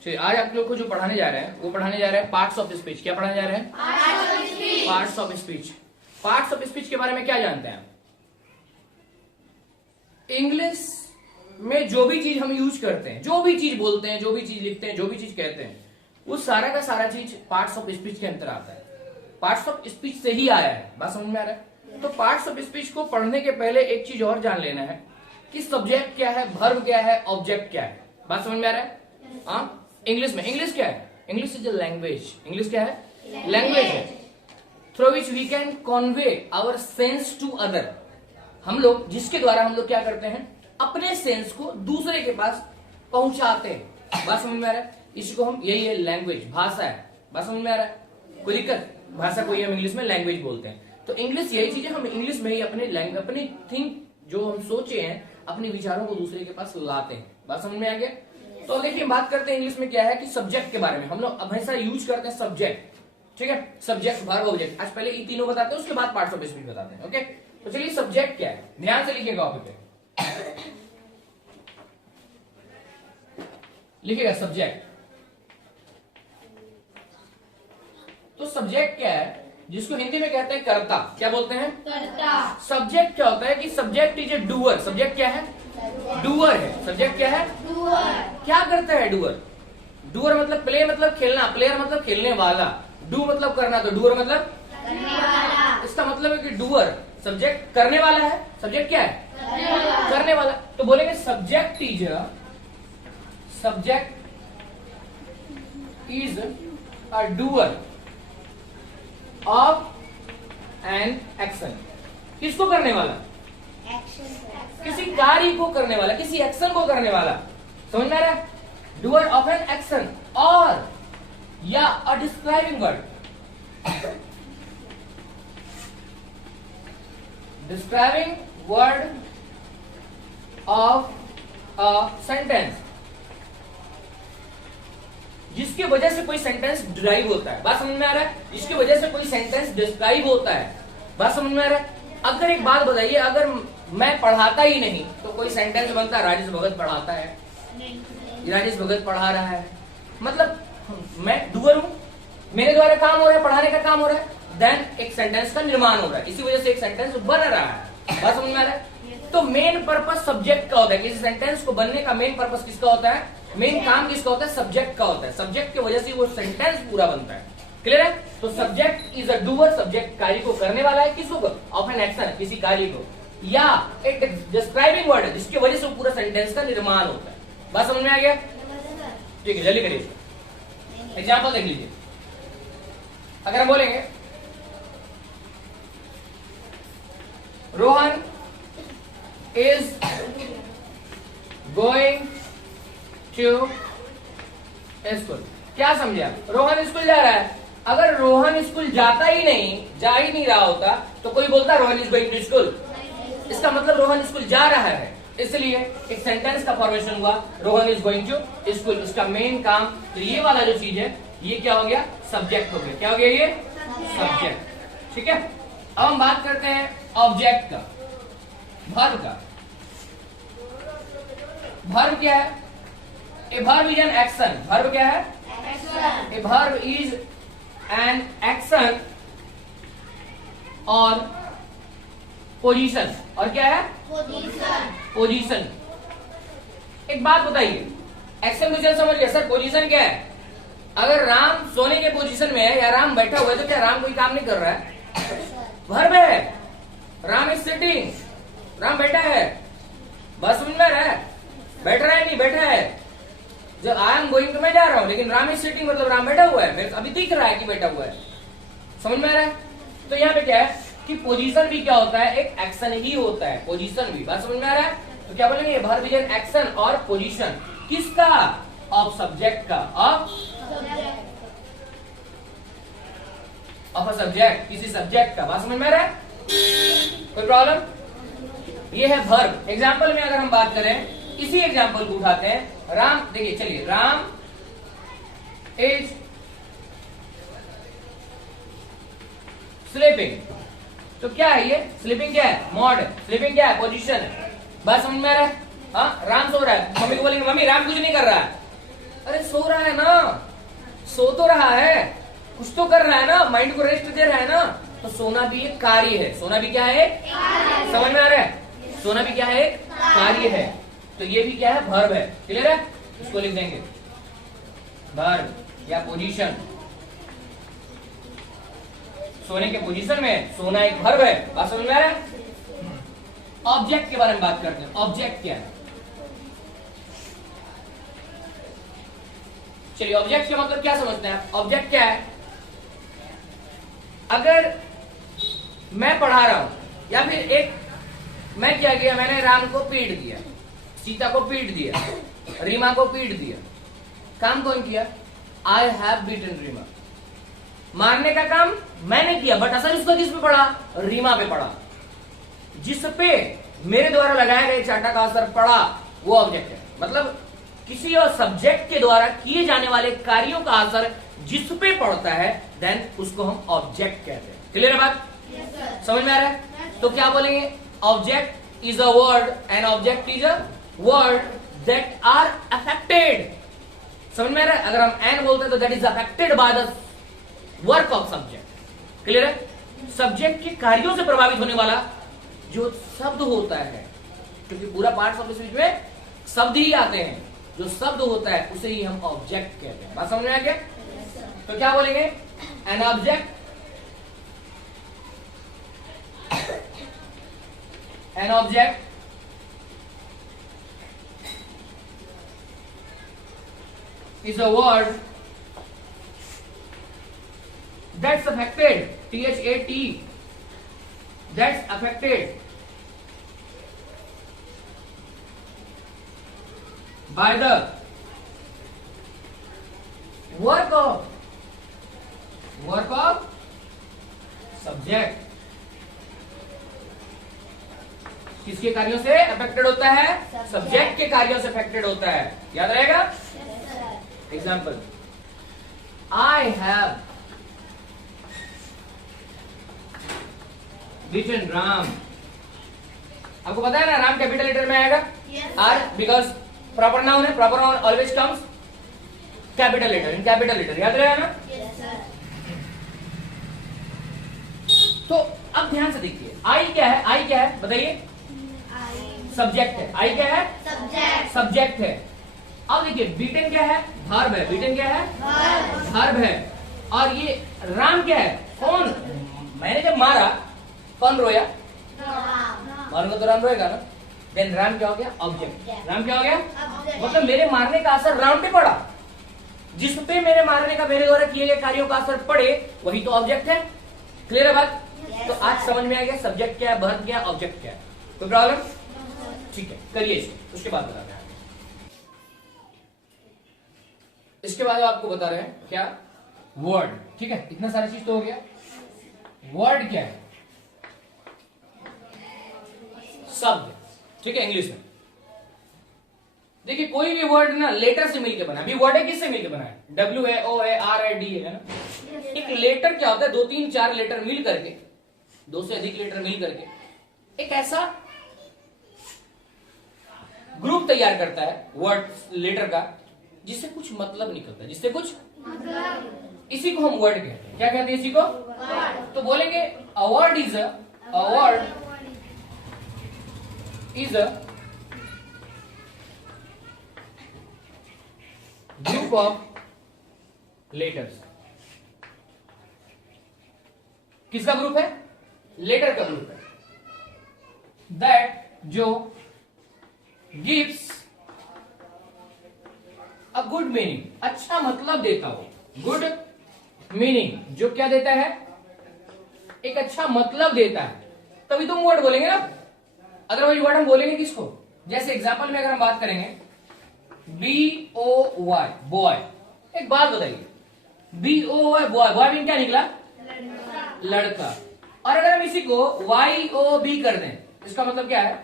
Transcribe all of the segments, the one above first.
चलिए आज आप लोग को जो पढ़ाने जा रहे हैं वो पढ़ाने जा रहे हैं पार्ट्स ऑफ स्पीच। क्या पढ़ाने जा रहे हैं? Parts of speech. Parts of speech के बारे में क्या जानते हैं? इंग्लिश में जो भी चीज हम यूज करते हैं, जो भी चीज बोलते हैं, जो भी चीज लिखते हैं, जो भी चीज कहते हैं, वो सारा का सारा चीज पार्ट्स ऑफ स्पीच के अंदर आता है। पार्ट्स ऑफ स्पीच से ही आया है। बात समझ में आ रहा है? तो पार्ट्स ऑफ स्पीच को पढ़ने के पहले एक चीज और जान लेना है कि सब्जेक्ट क्या है, वर्ब क्या है, ऑब्जेक्ट क्या है। बात समझ में आ रहा है? हाँ, इंग्लिश में इंग्लिश क्या है? English is a language. English क्या है? लैंग्वेज है through which we can convey our sense to other. हम लोग जिसके द्वारा हम लोग क्या करते हैं, अपने सेंस को दूसरे के पास पहुंचाते हैं। बात समझ में आ रहा है? इसको हम यही है लैंग्वेज, भाषा है। बात समझ में आ रहा है? कोई दिक्कत? भाषा को ही हम इंग्लिश में लैंग्वेज बोलते हैं। तो इंग्लिश यही चीज है, हम इंग्लिश में ही अपनी थिंक जो हम सोचे हैं, अपने विचारों को दूसरे के पास लाते हैं। बात समझ में आ गया? तो देखिए बात करते हैं इंग्लिश में क्या है कि सब्जेक्ट के बारे में। हम लोग हमेशा यूज करते हैं सब्जेक्ट, ठीक है? Subject, verb, object. आज पहले ये तीनों बताते हैं, उसके बाद पार्ट्स ऑफ स्पीच बताते हैं। ओके, तो चलिए सब्जेक्ट क्या है, ध्यान से लिखिएगा कॉपी पे। लिखिएगा सब्जेक्ट। तो सब्जेक्ट क्या है, जिसको हिंदी में कहते हैं कर्ता। क्या बोलते हैं? कर्ता। सब्जेक्ट क्या होता है कि subject is a doer. Subject क्या है? डूअर है। सब्जेक्ट क्या है? डूअर। क्या करता है डूअर? डूअर मतलब प्ले मतलब खेलना, प्लेयर मतलब खेलने वाला, डू मतलब करना, तो डूअर मतलब करने वाला। इसका मतलब है कि डूअर सब्जेक्ट करने वाला है। सब्जेक्ट क्या है? करने वाला। तो बोलेंगे subject is a doer of an action. किसको करने वाला? किसी कार्य को करने वाला, किसी एक्शन को करने वाला। समझ में आ रहा है? डूअर ऑफ एन एक्शन और या a describing word. Describing word of a sentence, जिसकी वजह से कोई सेंटेंस ड्राइव होता है। बात समझ में आ रहा है? जिसकी वजह से कोई सेंटेंस डिस्क्राइब होता है। बात समझ में आ रहा है? अगर एक बात बताइए, अगर मैं पढ़ाता ही नहीं तो कोई सेंटेंस बनता, राजेश भगत पढ़ाता है, राजेश भगत पढ़ा रहा है, मतलब मैं डूअर हूं, मेरे द्वारा काम हो रहा है, पढ़ाने का काम हो रहा है, देन एक सेंटेंस का निर्माण हो रहा है, इसी वजह से एक सेंटेंस बन रहा है। बात समझ में आ रहा है? तो मेन पर्पस सब्जेक्ट का होता है। किसी सेंटेंस को बनने का मेन पर्पस किसका होता है? मेन काम किसका होता है? सब्जेक्ट का होता है। सब्जेक्ट की वजह से वो सेंटेंस पूरा बनता है। क्लियर है? तो subject is a doer, subject कार्य को करने वाला है। किसको? ऑफ एन एक्शन, किसी कार्य को, या एक डिस्क्राइबिंग वर्ड है जिसकी वजह से वो पूरा सेंटेंस का निर्माण होता है। बात समझ में आ गया? ठीक है, जल्दी करिए। एग्जाम्पल देख लीजिए। अगर हम बोलेंगे Rohan is going to school. क्या समझे आप? रोहन स्कूल जा रहा है। अगर रोहन स्कूल जाता ही नहीं, जा ही नहीं रहा होता, तो कोई बोलता Rohan is going to school. इसका मतलब रोहन स्कूल जा रहा है, इसलिए एक सेंटेंस का फॉर्मेशन हुआ, Rohan is going to school. इसका मेन काम, तो ये वाला जो चीज है, ये क्या हो गया? सब्जेक्ट हो गया। क्या हो गया? ये सब्जेक्ट। ठीक है, अब हम बात करते हैं ऑब्जेक्ट का, वर्ब का। वर्ब क्या है? A verb is an action. Verb क्या है? A verb is an action और पोजीशन। और क्या है? पोजीशन। एक बात बताइए, एक्शन पोजीशन समझ गया सर? पोजीशन क्या है? अगर राम सोने के पोजीशन में है या राम बैठा हुआ है, तो क्या राम कोई काम नहीं कर रहा है? वर्ब है। राम इज सिटिंग, राम बैठा है। बस समझ में रहा है? बैठ रहा है नहीं बैठा है? जब आई एम गोइंग तो मैं जा रहा हूं, लेकिन राम इज सिटिंग मतलब राम बैठा हुआ है, मेरे अभी दिख रहा है कि बैठा हुआ है। समझ में आ रहा है? तो यहाँ पे क्या है कि पोजीशन भी क्या होता है? एक एक्शन ही होता है, पोजीशन भी। बात समझ में आ रहा है? तो क्या बोलेंगे? वर्ब इज एन एक्शन और पोजीशन। किसका? ऑफ सब्जेक्ट का, ऑफ अ सब्जेक्ट, किसी सब्जेक्ट का। बात समझ में आ रहा है? कोई प्रॉब्लम? ये है वर्ब। एग्जाम्पल में अगर हम बात करें, इसी एग्जाम्पल को उठाते हैं। राम, देखिए चलिए, राम इज स्लीपिंग। तो क्या है ये? स्लीपिंग क्या है? मॉड। स्लीपिंग क्या है? पोजीशन है। बात समझ में आ रहा है? हाँ, राम सो रहा है। मम्मी को बोलेंगे मम्मी राम कुछ नहीं कर रहा है। अरे सो रहा है, सो तो रहा है, कुछ तो कर रहा है ना, माइंड को रेस्ट दे रहा है ना, तो सोना भी एक कार्य है। सोना भी क्या है? समझ में आ रहा है? सोना भी क्या है? एक कार्य है। तो ये भी क्या है? वर्ब है। क्लियर है? इसको लिख देंगे वर्ब या पोजीशन। सोने के पोजीशन में सोना एक वर्ब है। बात समझ में आ रहा है? ऑब्जेक्ट के बारे में बात करते हैं। ऑब्जेक्ट क्या है? चलिए, ऑब्जेक्ट का मतलब क्या समझते हैं आप? ऑब्जेक्ट क्या है? अगर मैं पढ़ा रहा हूं या फिर मैं क्या किया, मैंने राम को पीट दिया, सीता को पीट दिया, रीमा को पीट दिया। काम कौन किया? I have beaten Reema. मारने का काम मैंने किया, बट असर इसको किस पे पड़ा? रीमा पे पड़ा। जिस पे मेरे द्वारा लगाया गया चाटा का असर पड़ा वो ऑब्जेक्ट है। मतलब किसी और सब्जेक्ट के द्वारा किए जाने वाले कार्यों का असर जिस पे पड़ता है, देन उसको हम ऑब्जेक्ट कहते हैं। क्लियर है बात? समझ में आ रहा है? तो क्या बोलेंगे? Object is a word and object is a word that are affected. समझ में आ रहा है? अगर हम एन बोलते हैं तो that is affected by the work of subject. Clear है? सब्जेक्ट के कार्यों से प्रभावित होने वाला जो शब्द होता है, क्योंकि पूरा पार्ट ऑफ स्पीच में शब्द ही आते हैं, जो शब्द होता है उसे ही हम ऑब्जेक्ट कहते हैं। बात समझ में आ गया? तो क्या बोलेंगे? An object, an object is a word that's affected, THAT, that's affected by the work of subject। किसके कार्यों से अफेक्टेड होता है? सब्जेक्ट के कार्यों से अफेक्टेड होता है। याद रहेगा? Example, I have beaten Ram. आपको पता है ना, राम कैपिटल लेटर में आएगा। आर बिकॉज प्रॉपर नाउन है, proper noun always comes capital letter, in capital letter. याद रहेगा ना? तो अब ध्यान से देखिए, आई क्या है? आई क्या है बताइए? सब्जेक्ट है। आई क्या है? सब्जेक्ट है। अब देखिए, बीटन क्या है? वर्ब है। बीटन क्या है? वर्ब है। और ये राम क्या है? कौन? मैंने जब मारा कौन रोया? मारूंगा तो राम रोएगा ना। देन राम क्या हो गया? ऑब्जेक्ट। राम क्या हो गया? मतलब मेरे मारने का असर राम पे पड़ा। जिस पे मेरे मारने का, मेरे द्वारा किए गए कार्यों का असर पड़े, वही तो ऑब्जेक्ट है। क्लियर है बात? तो आज समझ में आ गया सब्जेक्ट क्या है, वर्ब क्या है, ऑब्जेक्ट क्या है। कोई प्रॉब्लम? ठीक है, करिए इसको, उसके बाद बताते हैं। इसके बाद आपको बता रहे हैं क्या? वर्ड। ठीक है, इतना सारा चीज तो हो गया। वर्ड क्या है? शब्द। ठीक है, इंग्लिश में देखिए, कोई भी वर्ड ना लेटर से मिलकर बना। अभी वर्ड है किससे मिलकर बना है? W है, O है, R है, D है ना। एक लेटर क्या होता है? 2 3 4 लेटर मिल करके, 2 से अधिक लेटर मिल करके एक ऐसा ग्रुप तैयार करता है वर्ड लेटर का, जिससे कुछ मतलब निकलता है, जिससे कुछ मतलब। इसी को हम वर्ड कहते हैं। क्या कहते हैं इसी को? तो बोलेंगे a word is a group of letters. किसका ग्रुप है? लेटर का ग्रुप है। दैट जो गिव्स अ गुड मीनिंग, अच्छा मतलब देता हो। गुड मीनिंग, जो क्या देता है? एक अच्छा मतलब देता है, तभी तुम वर्ड बोलेंगे ना। अदरवाइज वर्ड हम बोलेंगे किसको? जैसे एग्जांपल में अगर हम बात करेंगे, BOY बॉय। एक बात बताइए, BOY बॉय, बॉय मीन क्या निकला? लड़का। और अगर हम इसी को YOB कर दें, इसका मतलब क्या है?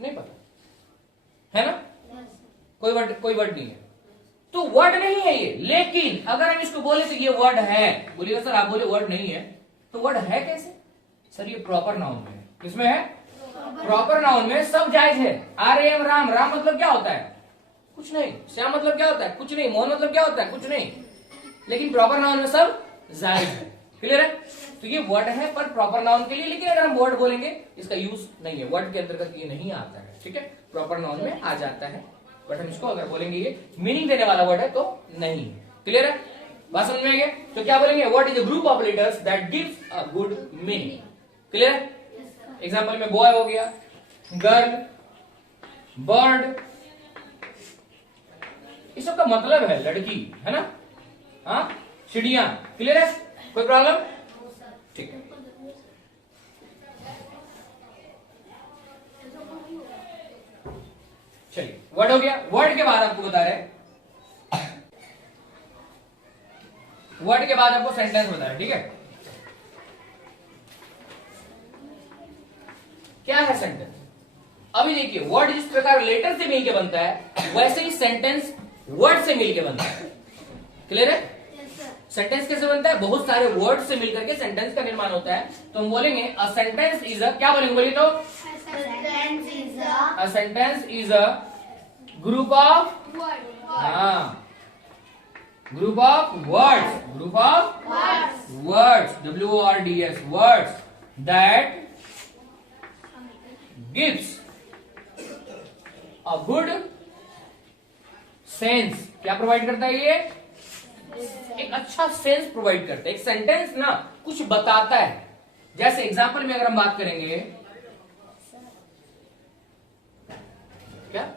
नहीं पता है ना? कोई वर्ड नहीं है, तो वर्ड नहीं है ये। लेकिन अगर हम इसको बोले तो ये वर्ड है, बोलिएगा सर आप बोले वर्ड नहीं है, तो वर्ड है कैसे? सर ये प्रॉपर नाउन में है। किसमें है? प्रॉपर नाउन में सब जायज है। RM राम, राम मतलब क्या होता है? कुछ नहीं। श्याम मतलब क्या होता है? कुछ नहीं। मोहन मतलब क्या होता है? कुछ नहीं। लेकिन प्रॉपर नाउन में सब जायज है। क्लियर है? तो ये वर्ड है पर प्रॉपर नाउन के लिए, लेकिन अगर हम वर्ड बोलेंगे इसका यूज नहीं है, वर्ड के अंतर्गत ये नहीं आता है। ठीक है, प्रॉपर नाउन में आ जाता है, बट हम इसको अगर बोलेंगे ये मीनिंग देने वाला वर्ड है तो नहीं। क्लियर है? बात समझ में आ गया? तो क्या बोलेंगे? What is a group of letters that gives a good meaning. Clear है? एग्जांपल में बॉय हो गया, गर्ल, बर्ड, इस सब का मतलब है लड़की, है ना? हाँ, चिड़िया। क्लियर है? कोई प्रॉब्लम? ठीक है, चलिए वर्ड हो गया। वर्ड के बाद आपको बता रहे हैं, वर्ड के बाद आपको सेंटेंस बता रहे। ठीक है, क्या है सेंटेंस? अभी देखिए, वर्ड जिस प्रकार लेटर से मिलके बनता है वैसे ही सेंटेंस वर्ड से मिलके बनता है। क्लियर है? सेंटेंस कैसे बनता है? बहुत सारे वर्ड से मिलकर के सेंटेंस का निर्माण होता है। तो हम बोलेंगे अ सेंटेंस इज अ, क्या बोलेंगे? बोलिए तो। A sentence is a group of, हाँ, group of words, group of words, WORDS, words that gives a good sense. क्या प्रोवाइड करता है ये? एक अच्छा सेंस प्रोवाइड करता है। एक सेंटेंस ना कुछ बताता है। जैसे एग्जांपल में अगर हम बात करेंगे, क्या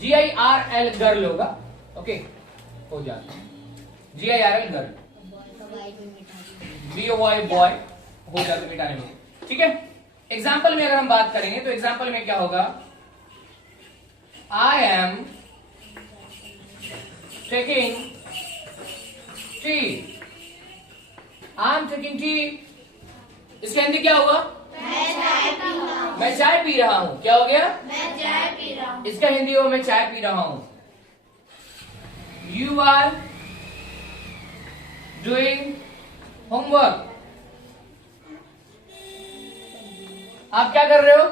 GIRL गर्ल होगा। ओके, हो जाता है GIRL गर्ल, BOY बॉय हो जाता मिटाने में। ठीक है, एग्जांपल में अगर हम बात करेंगे तो एग्जांपल में क्या होगा? I am taking tea, I am taking tea. इसका हिंदी क्या होगा? मैं चाय पी रहा हूं। क्या हो गया? मैं चाय पी रहा हूं। इसका हिंदी हो मैं चाय पी रहा हूं। You are doing homework. आप क्या कर रहे हो?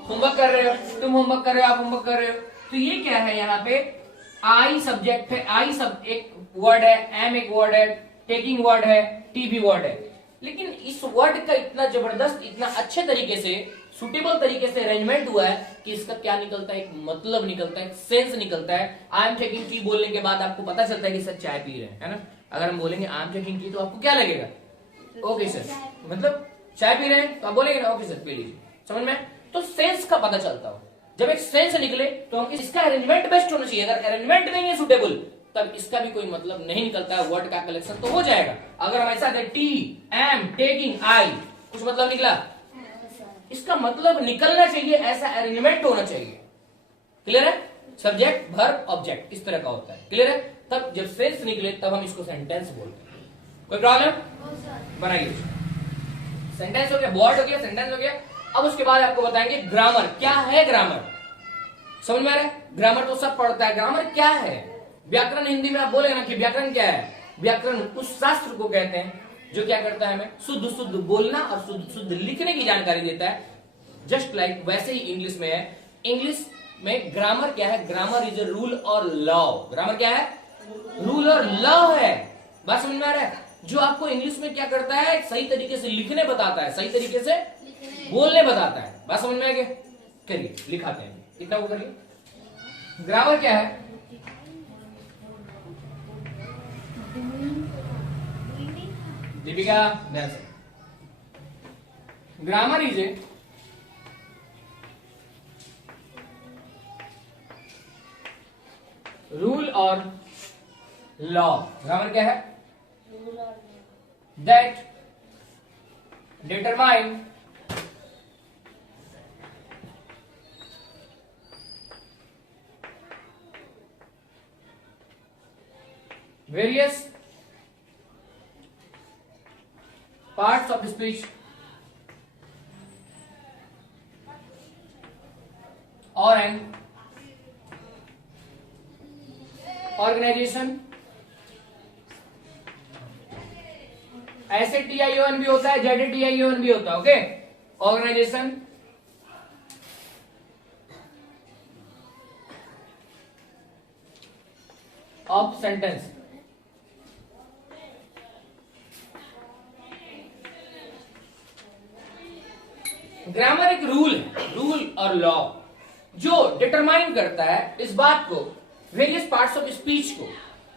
होमवर्क कर रहे हो। तुम होमवर्क कर रहे हो, आप होमवर्क कर रहे हो। तो ये क्या है? यहाँ पे आई सब्जेक्ट है, आई सब एक वर्ड है, एम एक वर्ड है, टेकिंग वर्ड है, टी भी वर्ड है। लेकिन इस वर्ड का इतना जबरदस्त, इतना अच्छे तरीके से, सुटेबल तरीके से अरेंजमेंट हुआ है कि इसका क्या निकलता है? एक मतलब निकलता है, एक सेंस निकलता है। आई एम टेकिंग टी बोलने के बाद आपको पता चलता है कि सर चाय पी रहे हैं, है ना? अगर हम बोलेंगे आई एम टेकिंग टी तो आपको क्या लगेगा? ओके सर, मतलब चाय पी रहे हैं तो आप बोलेंगे ना ओके सर पी लीजिए। समझ में? तो सेंस का पता चलता हो। जब एक सेंस निकले तो हम इसका अरेंजमेंट बेस्ट होना चाहिए। अगर अरेंजमेंट नहीं है सुटेबल तब इसका भी कोई मतलब नहीं निकलता है। वर्ड का कलेक्शन तो हो जाएगा। अगर हम ऐसा दें टी, एम, टेकिंग, आई, कुछ मतलब निकला? इसका मतलब निकलना चाहिए, ऐसा अरेंजमेंट होना चाहिए। क्लियर है? सब्जेक्ट, वर्ब, ऑब्जेक्ट इस तरह का होता है। क्लियर है? तब जब सेंस निकले तब हम इसको सेंटेंस बोलते हैं। कोई प्रॉब्लम? बनाइए। सेंटेंस हो गया, वर्ड हो गया, सेंटेंस हो गया। अब उसके बाद आपको बताएंगे ग्रामर। क्या है ग्रामर? समझ में आ रहा है? ग्रामर तो सब पढ़ता है। ग्रामर क्या है? व्याकरण हिंदी में आप बोलेंगे ना कि व्याकरण क्या है? व्याकरण उस शास्त्र को कहते हैं जो क्या करता है? हमें शुद्ध शुद्ध बोलना और शुद्ध शुद्ध लिखने की जानकारी देता है। जस्ट लाइक वैसे ही इंग्लिश में है। इंग्लिश में ग्रामर क्या है? ग्रामर इज अ रूल और लॉ। ग्रामर क्या है? रूल और लॉ है। बात समझ में आ रहा है? जो आपको इंग्लिश में क्या करता है? सही तरीके से लिखने बताता है, सही तरीके से बोलने बताता है। बात समझ में आ गया? करिए, लिखाते हैं इतना वो करिए। ग्रामर क्या है? Deepika, grammar is a rule और लॉ। ग्रामर क्या है? That determine various parts of speech or an organization। ऐसे TION भी होता है, ZTION भी होता है। Okay, organisation of sentence. Grammar एक रूल है, रूल और लॉ जो डिटरमाइन करता है इस बात को, वेरियस पार्ट्स ऑफ स्पीच को,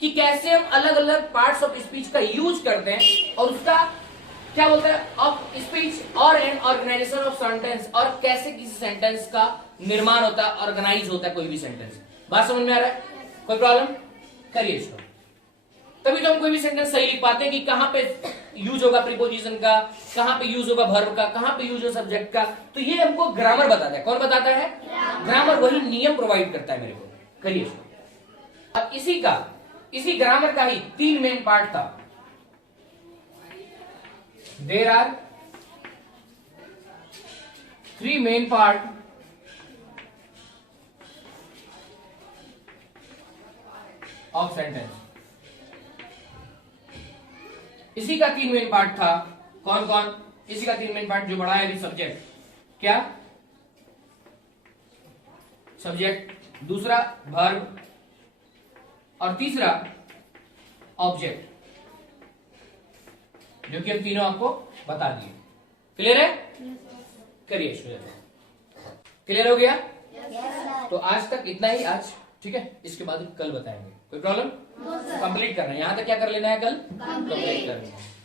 कि कैसे हम अलग अलग पार्ट्स ऑफ स्पीच का यूज करते हैं और उसका क्या बोलते हैं ऑफ स्पीच और एन ऑर्गेनाइजेशन ऑफ सेंटेंस, और कैसे किसी सेंटेंस का निर्माण होता है, ऑर्गेनाइज होता है कोई भी सेंटेंस। बात समझ में आ रहा है? कोई प्रॉब्लम? करिए इसको। तभी तो हम कोई भी सेंटेंस सही लिख पाते हैं कि कहां पे यूज होगा प्रीपोजिशन का, कहां पे यूज होगा वर्ब का, कहां पे यूज होगा सब्जेक्ट का। तो ये हमको ग्रामर बताता है। कौन बताता है? ग्रामर वही नियम प्रोवाइड करता है मेरे को। करिए इसको। अब इसी ग्रामर का ही 3 मेन पार्ट था। There are 3 main part of sentence. इसी का 3 मेन पार्ट था। कौन कौन? इसी का 3 मेन पार्ट जो बढ़ा है अभी, सब्जेक्ट। क्या? सब्जेक्ट, दूसरा वर्ब, और तीसरा ऑब्जेक्ट, जो कि हम तीनों आपको बता दिए। क्लियर है? करिए स्टूडेंट। क्लियर हो गया? तो आज तक इतना ही आज, ठीक है? इसके बाद कल बताएंगे। कोई प्रॉब्लम? कंप्लीट करना है, यहां तक क्या कर लेना है? कल कंप्लीट करना है।